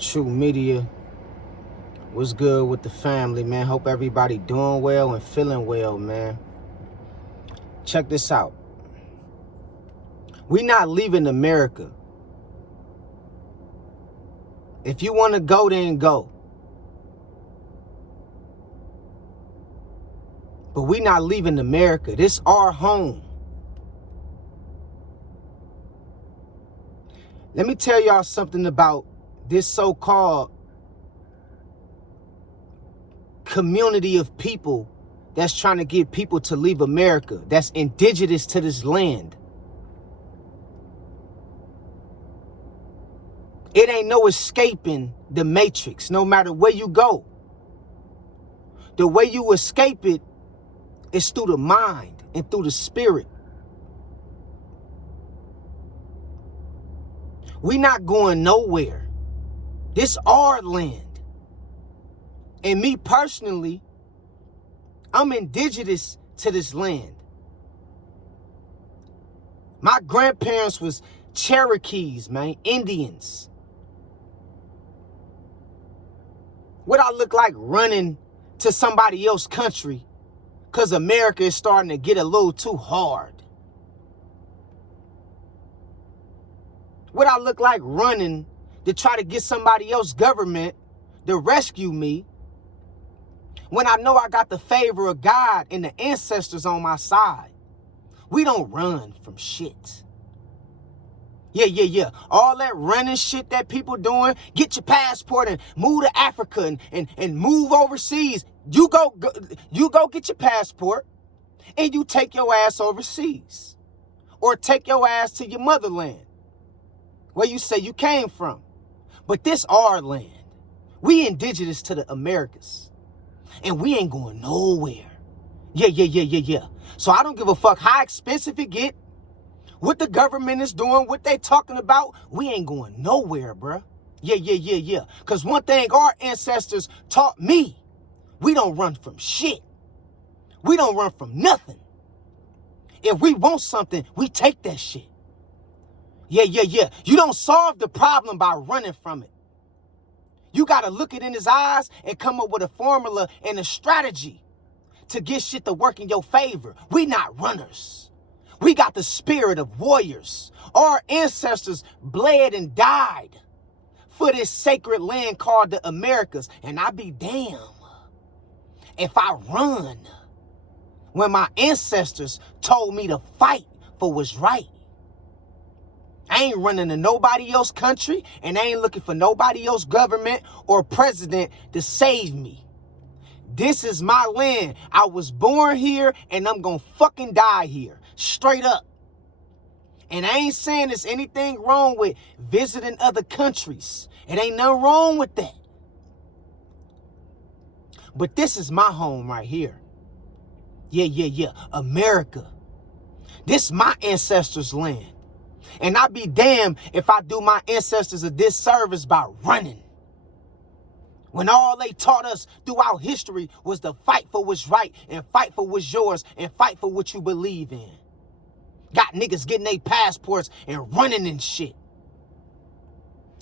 True Media. What's good with the family, man? Hope everybody doing well and feeling well, man. Check this out. We not leaving America. If you want to go, then go. But we not leaving America. This our home. Let me tell y'all something about this so-called community of people that's trying to get people to leave America, that's indigenous to this land. It ain't no escaping the matrix, no matter where you go. The way you escape it is through the mind and through the spirit. We not going nowhere. This our land. And me personally, I'm indigenous to this land. My grandparents was Cherokees, man, Indians. What I look like running to somebody else's country because America is starting to get a little too hard. What I look like running to try to get somebody else's government to rescue me when I know I got the favor of God and the ancestors on my side. We don't run from shit. Yeah. All that running shit that people doing, get your passport and move to Africa and move overseas. You go get your passport and you take your ass overseas. Or take your ass to your motherland, where you say you came from. But this our land. We indigenous to the Americas. And we ain't going nowhere. Yeah. So I don't give a fuck how expensive it get, what the government is doing, what they talking about. We ain't going nowhere, bruh. Yeah. Because one thing our ancestors taught me, we don't run from shit. We don't run from nothing. If we want something, we take that shit. Yeah. You don't solve the problem by running from it. You got to look it in his eyes and come up with a formula and a strategy to get shit to work in your favor. We not runners. We got the spirit of warriors. Our ancestors bled and died for this sacred land called the Americas. And I be damn if I run when my ancestors told me to fight for what's right. I ain't running to nobody else's country, and I ain't looking for nobody else's government or president to save me. This is my land. I was born here, and I'm gonna fucking die here. Straight up. And I ain't saying there's anything wrong with visiting other countries. It ain't nothing wrong with that. But this is my home right here. Yeah. America. This my ancestors' land. And I'd be damned if I do my ancestors a disservice by running. When all they taught us throughout history was to fight for what's right and fight for what's yours and fight for what you believe in. Got niggas getting their passports and running and shit.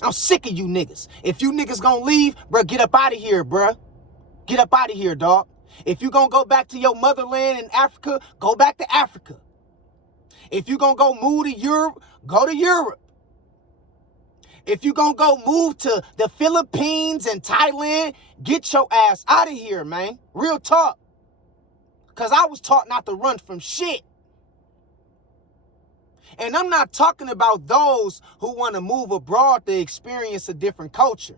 I'm sick of you niggas. If you niggas gonna leave, bruh, get up out of here, bruh. Get up out of here, dog. If you gonna go back to your motherland in Africa, go back to Africa. If you're going to go move to Europe, go to Europe. If you're going to go move to the Philippines and Thailand, get your ass out of here, man. Real talk. Because I was taught not to run from shit. And I'm not talking about those who want to move abroad to experience a different culture.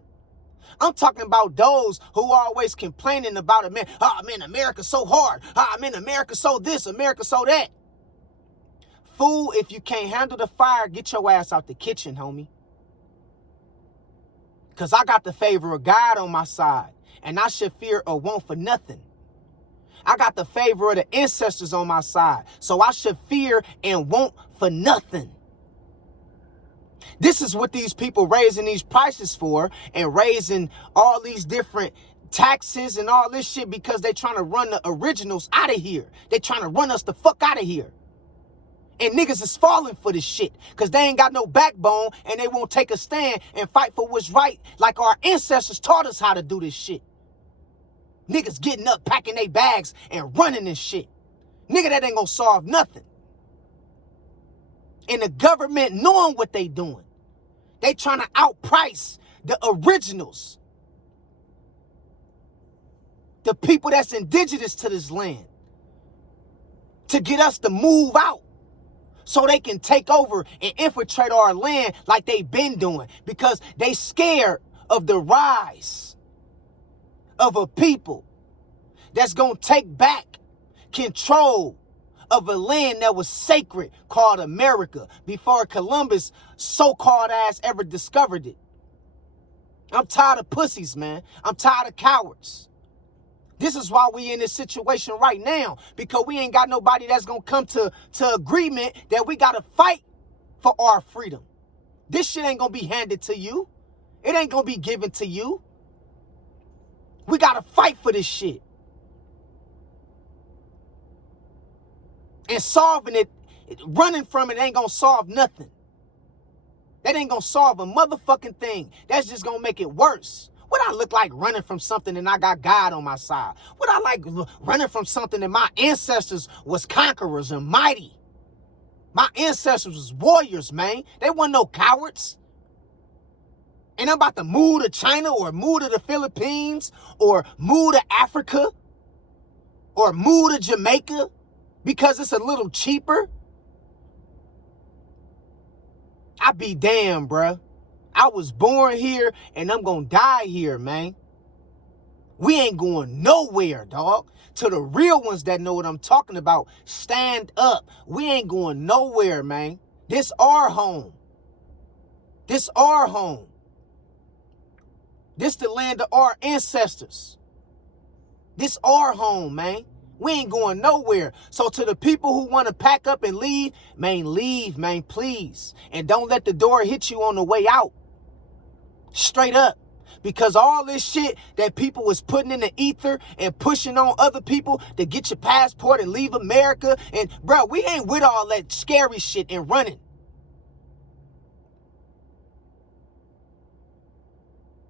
I'm talking about those who are always complaining about it, man. Oh, man, America's so hard. Oh, man, America so this, America so that. Fool, if you can't handle the fire, get your ass out the kitchen, homie. Because I got the favor of God on my side, and I should fear or want for nothing. I got the favor of the ancestors on my side, so I should fear and want for nothing. This is what these people raising these prices for and raising all these different taxes and all this shit because they trying to run the originals out of here. They trying to run us the fuck out of here. And niggas is falling for this shit because they ain't got no backbone and they won't take a stand and fight for what's right like our ancestors taught us how to do this shit. Niggas getting up, packing their bags and running this shit. Nigga, that ain't gonna solve nothing. And the government knowing what they doing. They trying to outprice the originals. The people that's indigenous to this land. To get us to move out. So they can take over and infiltrate our land like they been doing. Because they scared of the rise of a people that's going to take back control of a land that was sacred called America before Columbus so-called ass ever discovered it. I'm tired of pussies, man. I'm tired of cowards. This is why we in this situation right now, because we ain't got nobody that's going to come to agreement that we got to fight for our freedom. This shit ain't going to be handed to you. It ain't going to be given to you. We got to fight for this shit. And solving it, running from it ain't going to solve nothing. That ain't going to solve a motherfucking thing. That's just going to make it worse. What I look like running from something and I got God on my side? What I like running from something that my ancestors was conquerors and mighty? My ancestors was warriors, man. They weren't no cowards. And I'm about to move to China or move to the Philippines or move to Africa or move to Jamaica because it's a little cheaper. I be damned, bruh. I was born here and I'm gonna die here, man. We ain't going nowhere, dog. To the real ones that know what I'm talking about, stand up. We ain't going nowhere, man. This our home. This our home. This the land of our ancestors. This our home, man. We ain't going nowhere. So to the people who want to pack up and leave, man, please. And don't let the door hit you on the way out. Straight up. Because all this shit that people was putting in the ether and pushing on other people to get your passport and leave America. And bro, we ain't with all that scary shit and running.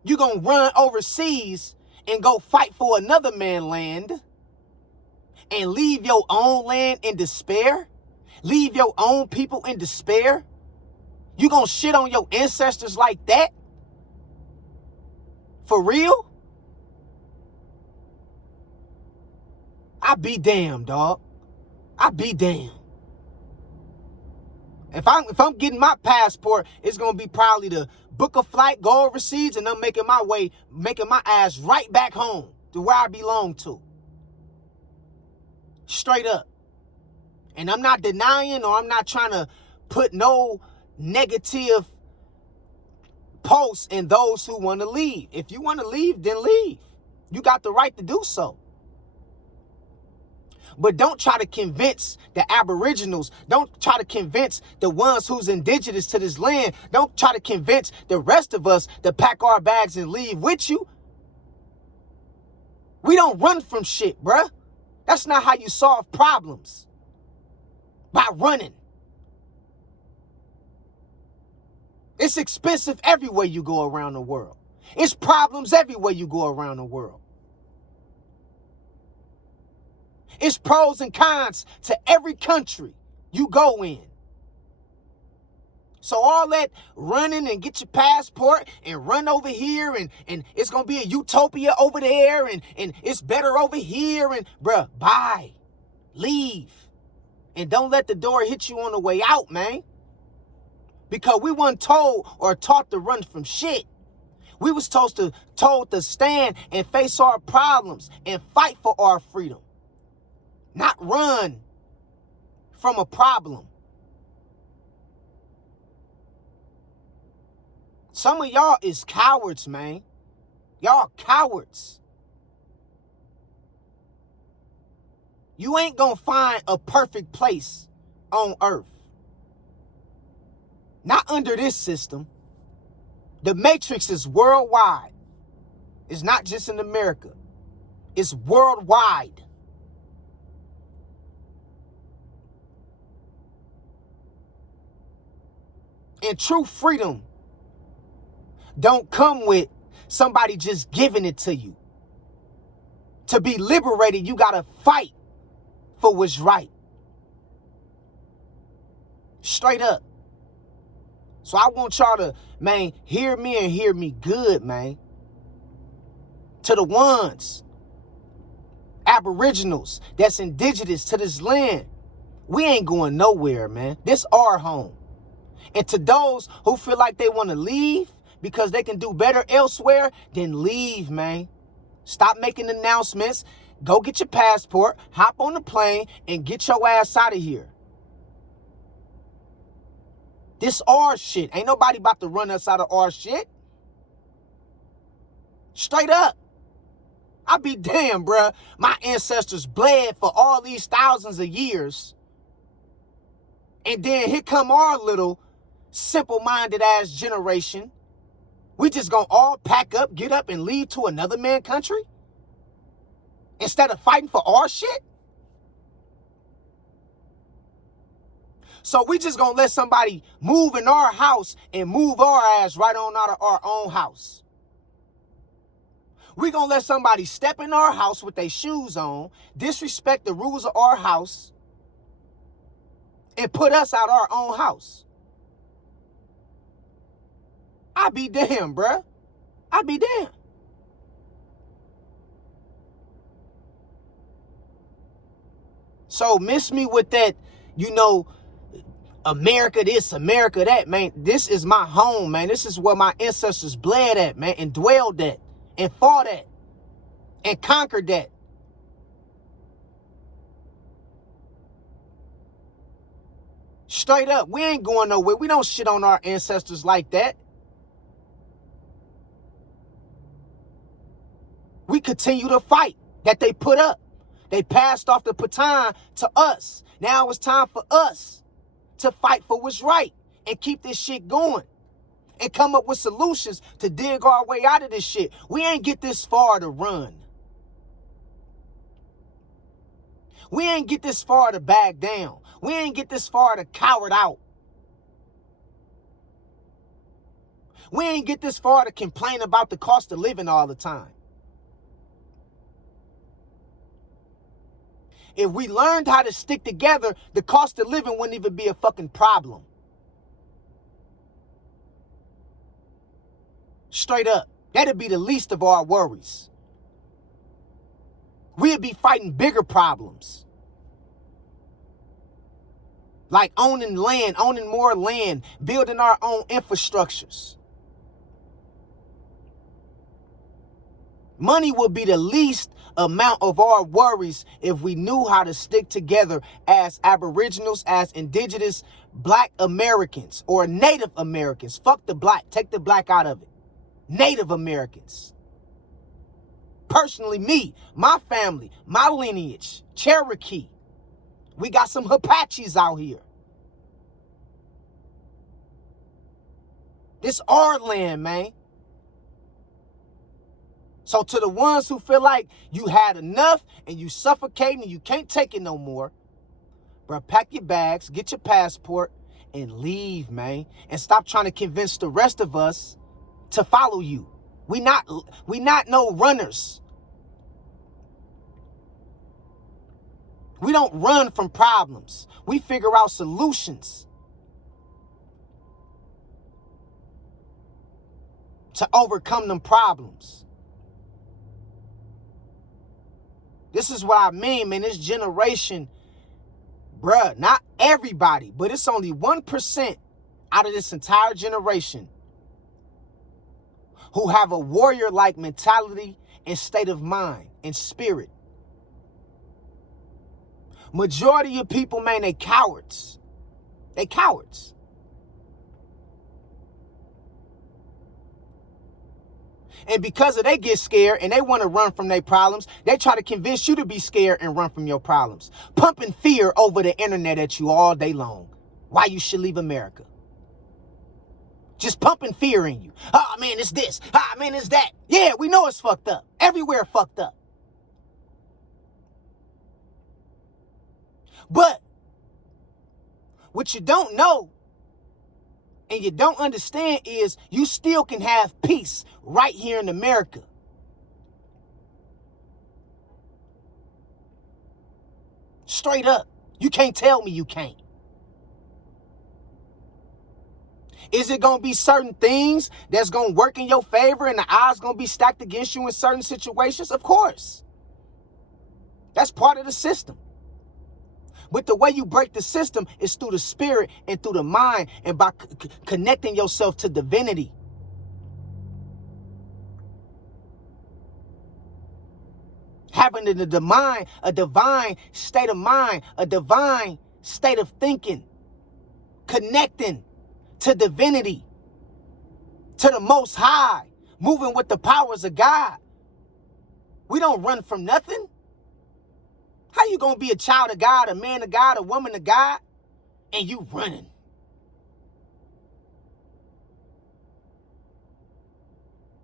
You gonna run overseas and go fight for another man's land and leave your own land in despair? Leave your own people in despair? You gonna shit on your ancestors like that? For real? I be damned, dog. I be damned. If I'm getting my passport, it's gonna be probably to book a flight, go overseas, and I'm making my ass right back home to where I belong to. Straight up. And I'm not denying or I'm not trying to put no negative posts in those who want to leave. If you want to leave, then leave. You got the right to do so. But don't try to convince the aboriginals. Don't try to convince the ones who's indigenous to this land. Don't try to convince the rest of us to pack our bags and leave with you. We don't run from shit, bruh. That's not how you solve problems. By running. It's expensive everywhere you go around the world. It's problems everywhere you go around the world. It's pros and cons to every country you go in. So all that running and get your passport and run over here and it's going to be a utopia over there and it's better over here and bruh, bye. Leave. And don't let the door hit you on the way out, man. Because we weren't told or taught to run from shit. We was told to stand and face our problems and fight for our freedom. Not run from a problem. Some of y'all is cowards, man. Y'all cowards. You ain't gonna find a perfect place on earth. Not under this system. The matrix is worldwide. It's not just in America. It's worldwide. And true freedom don't come with somebody just giving it to you. To be liberated, you gotta fight for what's right. Straight up. So I want y'all to, man, hear me and hear me good, man. To the ones, aboriginals, that's indigenous to this land, we ain't going nowhere, man. This our home. And to those who feel like they want to leave because they can do better elsewhere, then leave, man. Stop making announcements. Go get your passport, hop on the plane, and get your ass out of here. This our shit. Ain't nobody about to run us out of our shit. Straight up. I be damn, bruh. My ancestors bled for all these thousands of years. And then here come our little simple-minded ass generation. We just gonna all pack up, get up, and leave to another man country? Instead of fighting for our shit? So we just gonna let somebody move in our house and move our ass right on out of our own house. We gonna let somebody step in our house with their shoes on, disrespect the rules of our house, and put us out our own house. I be damn, bruh. I be damn. So miss me with that, America this, America that, man. This is my home, man. This is where my ancestors bled at, man, and dwelled at, and fought at, and conquered at. Straight up, we ain't going nowhere. We don't shit on our ancestors like that. We continue to fight that they put up. They passed off the baton to us. Now it's time for us to fight for what's right and keep this shit going and come up with solutions to dig our way out of this shit. We ain't get this far to run. We ain't get this far to back down. We ain't get this far to coward out. We ain't get this far to complain about the cost of living all the time. If we learned how to stick together, the cost of living wouldn't even be a fucking problem. Straight up. That'd be the least of our worries. We'd be fighting bigger problems. Like owning land, owning more land, building our own infrastructures. Money would be the least amount of our worries if we knew how to stick together as aboriginals, as indigenous black Americans or Native Americans. Fuck the black. Take the black out of it. Native Americans. Personally, me, my family, my lineage, Cherokee. We got some Apaches out here. This our land, man. So to the ones who feel like you had enough and you suffocating and you can't take it no more, bro, pack your bags, get your passport, and leave, man. And stop trying to convince the rest of us to follow you. We not no runners. We don't run from problems. We figure out solutions to overcome them problems. This is what I mean, man. This generation, bruh, not everybody, but it's only 1% out of this entire generation who have a warrior-like mentality and state of mind and spirit. Majority of people, man, they cowards. They cowards. And because of they get scared and they want to run from their problems, they try to convince you to be scared and run from your problems. Pumping fear over the internet at you all day long. Why you should leave America. Just pumping fear in you. Oh, man, it's this. Ah, man, it's that. Yeah, we know it's fucked up. Everywhere fucked up. But what you don't know and you don't understand is you still can have peace right here in America. Straight up. You can't tell me you can't. Is it going to be certain things that's going to work in your favor and the odds going to be stacked against you in certain situations? Of course. That's part of the system. But the way you break the system is through the spirit and through the mind and by connecting yourself to divinity. Having a divine state of mind, a divine state of thinking, connecting to divinity, to the Most High, moving with the powers of God. We don't run from nothing. How you gonna be a child of God, a man of God, a woman of God, and you running?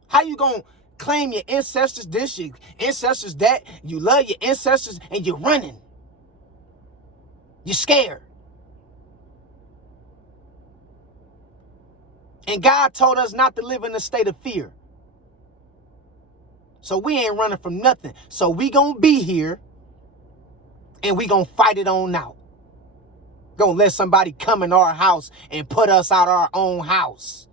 How you gonna claim your ancestors this, your ancestors that, you love your ancestors, and you're running? You're scared. And God told us not to live in a state of fear. So we ain't running from nothing. So we gonna be here and we gonna fight it on out. Gonna let somebody come in our house and put us out our own house.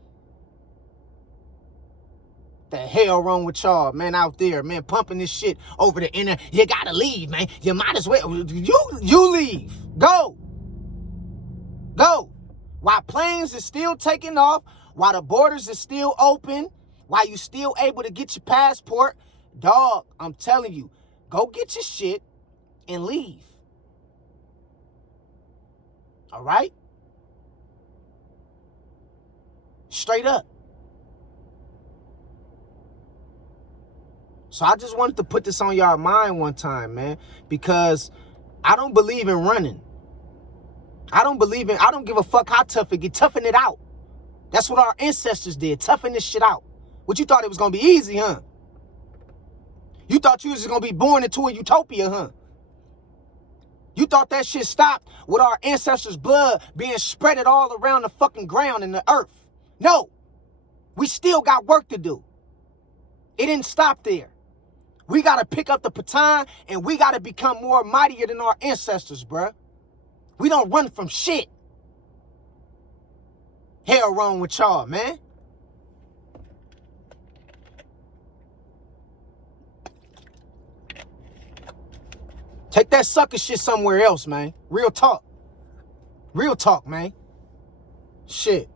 The hell wrong with y'all, man, out there, man, pumping this shit over the internet. You gotta leave, man. You might as well. You leave. Go. Go. While planes is still taking off, while the borders is still open, while you still able to get your passport, dog, I'm telling you, go get your shit and leave. All right? Straight up. So I just wanted to put this on y'all mind one time, man, because I don't believe in running. I don't give a fuck how tough it get. Toughen it out. That's what our ancestors did. Toughen this shit out. What, you thought it was going to be easy, huh? You thought you was just going to be born into a utopia, huh? You thought that shit stopped with our ancestors' blood being spreaded all around the fucking ground and the earth. No. We still got work to do. It didn't stop there. We got to pick up the baton and we got to become more mightier than our ancestors, bruh. We don't run from shit. Hell wrong with y'all, man. Take that sucker shit somewhere else, man. Real talk. Real talk, man. Shit.